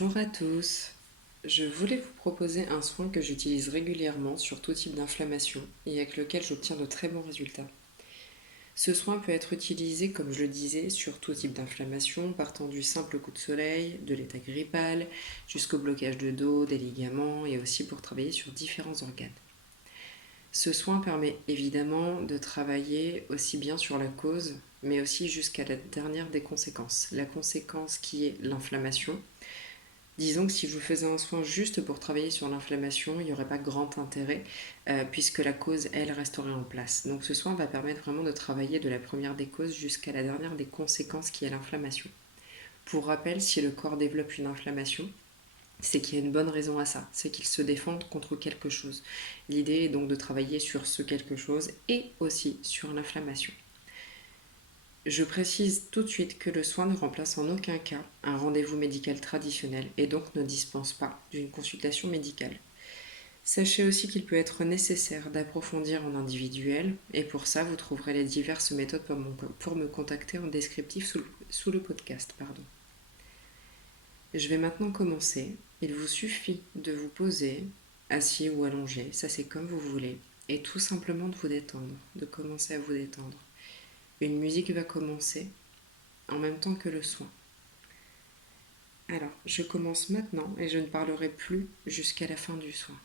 Bonjour à tous. Je voulais vous proposer un soin que j'utilise régulièrement sur tout type d'inflammation et avec lequel j'obtiens de très bons résultats. Ce soin peut être utilisé, comme je le disais, sur tout type d'inflammation, partant du simple coup de soleil, de l'état grippal, jusqu'au blocage de dos, des ligaments et aussi pour travailler sur différents organes. Ce soin permet évidemment de travailler aussi bien sur la cause, mais aussi jusqu'à la dernière des conséquences. La conséquence qui est l'inflammation. Disons que si je vous faisais un soin juste pour travailler sur l'inflammation, il n'y aurait pas grand intérêt puisque la cause, elle, resterait en place. Donc ce soin va permettre vraiment de travailler de la première des causes jusqu'à la dernière des conséquences qui est l'inflammation. Pour rappel, si le corps développe une inflammation, c'est qu'il y a une bonne raison à ça, c'est qu'il se défende contre quelque chose. L'idée est donc de travailler sur ce quelque chose et aussi sur l'inflammation. Je précise tout de suite que le soin ne remplace en aucun cas un rendez-vous médical traditionnel et donc ne dispense pas d'une consultation médicale. Sachez aussi qu'il peut être nécessaire d'approfondir en individuel et pour ça vous trouverez les diverses méthodes pour me contacter en descriptif sous le podcast. Je vais maintenant commencer. Il vous suffit de vous poser, assis ou allongé, ça c'est comme vous voulez, et tout simplement de vous détendre, de commencer à vous détendre. Une musique va commencer en même temps que le soin. Alors, je commence maintenant et je ne parlerai plus jusqu'à la fin du soin.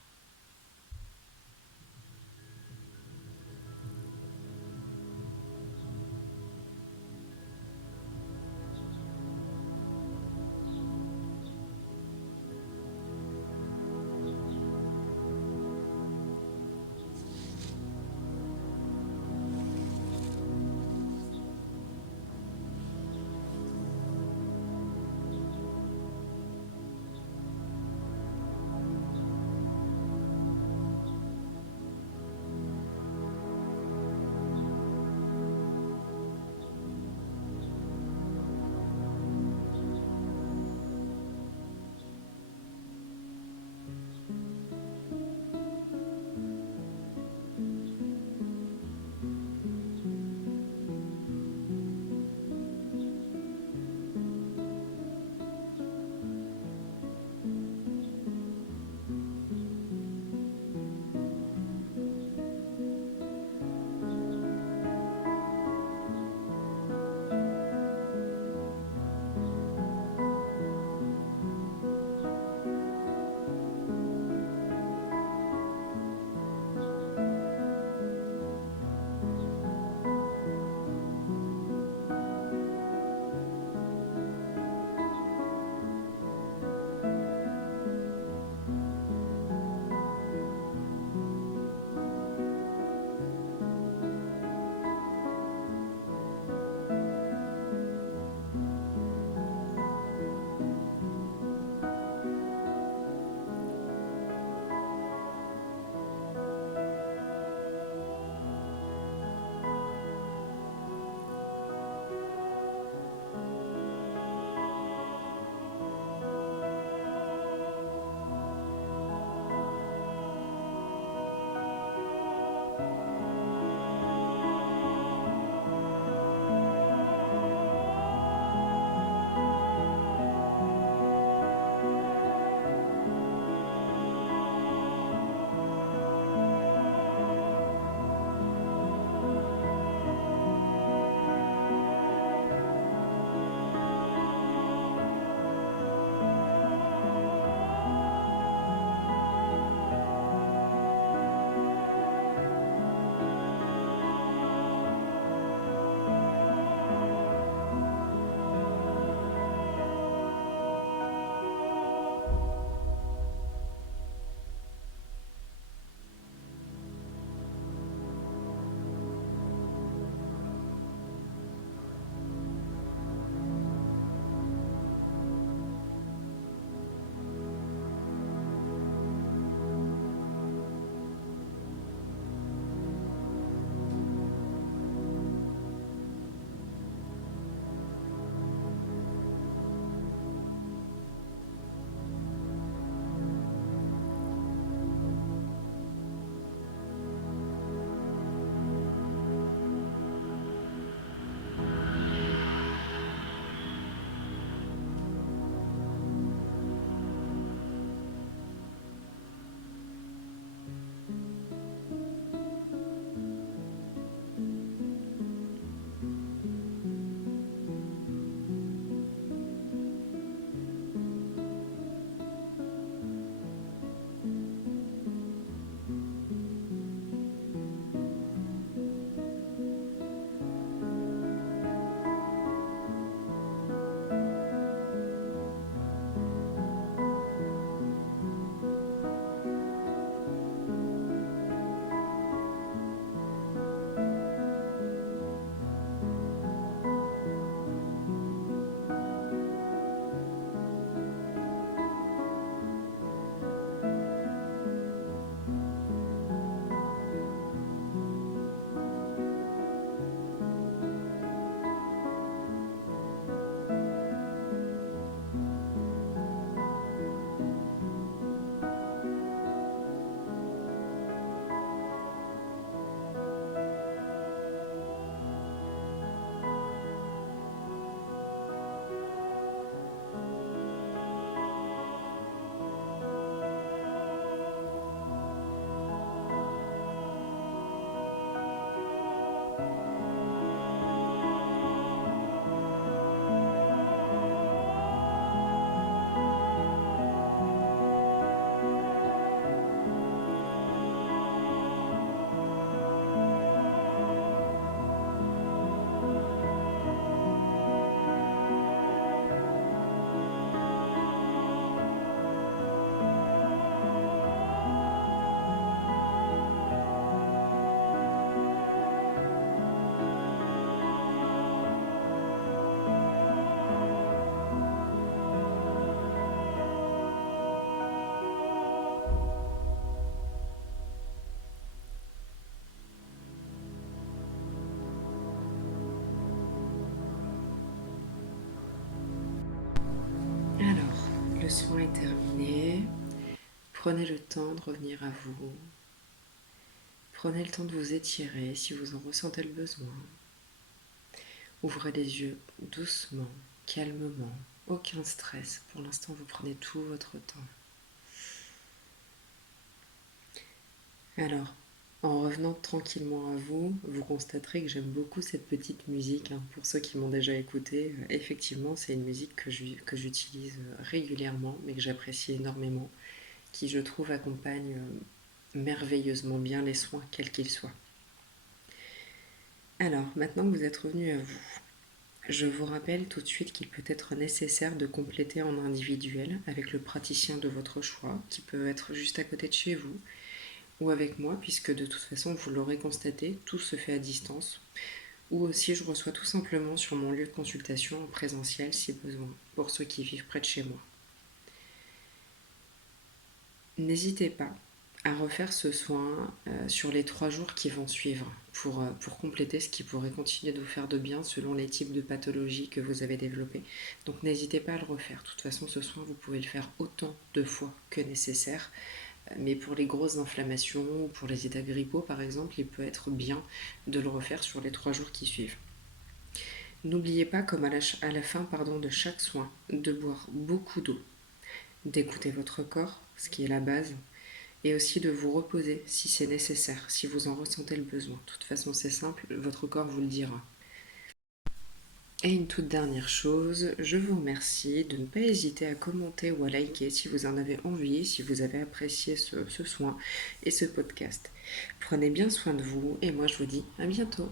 soin est terminé. Prenez le temps de revenir à vous. Prenez le temps de vous étirer si vous en ressentez le besoin. Ouvrez les yeux doucement, calmement, aucun stress. Pour l'instant, vous prenez tout votre temps. Alors, en revenant tranquillement à vous, vous constaterez que j'aime beaucoup cette petite musique. Pour ceux qui m'ont déjà écouté, effectivement, c'est une musique que j'utilise régulièrement, mais que j'apprécie énormément, qui, je trouve, accompagne merveilleusement bien les soins, quels qu'ils soient. Alors, maintenant que vous êtes revenu à vous, je vous rappelle tout de suite qu'il peut être nécessaire de compléter en individuel avec le praticien de votre choix, qui peut être juste à côté de chez vous, ou avec moi, puisque de toute façon, vous l'aurez constaté, tout se fait à distance. Ou aussi, je reçois tout simplement sur mon lieu de consultation en présentiel si besoin, pour ceux qui vivent près de chez moi. N'hésitez pas à refaire ce soin sur les 3 jours qui vont suivre pour compléter ce qui pourrait continuer de vous faire de bien selon les types de pathologies que vous avez développées. Donc n'hésitez pas à le refaire. De toute façon, ce soin, vous pouvez le faire autant de fois que nécessaire. Mais pour les grosses inflammations ou pour les états grippaux, par exemple, il peut être bien de le refaire sur les 3 jours qui suivent. N'oubliez pas, comme à la fin de chaque soin, de boire beaucoup d'eau, d'écouter votre corps, ce qui est la base, et aussi de vous reposer si c'est nécessaire, si vous en ressentez le besoin. De toute façon, c'est simple, votre corps vous le dira. Et une toute dernière chose, je vous remercie de ne pas hésiter à commenter ou à liker si vous en avez envie, si vous avez apprécié ce soin et ce podcast. Prenez bien soin de vous et moi je vous dis à bientôt.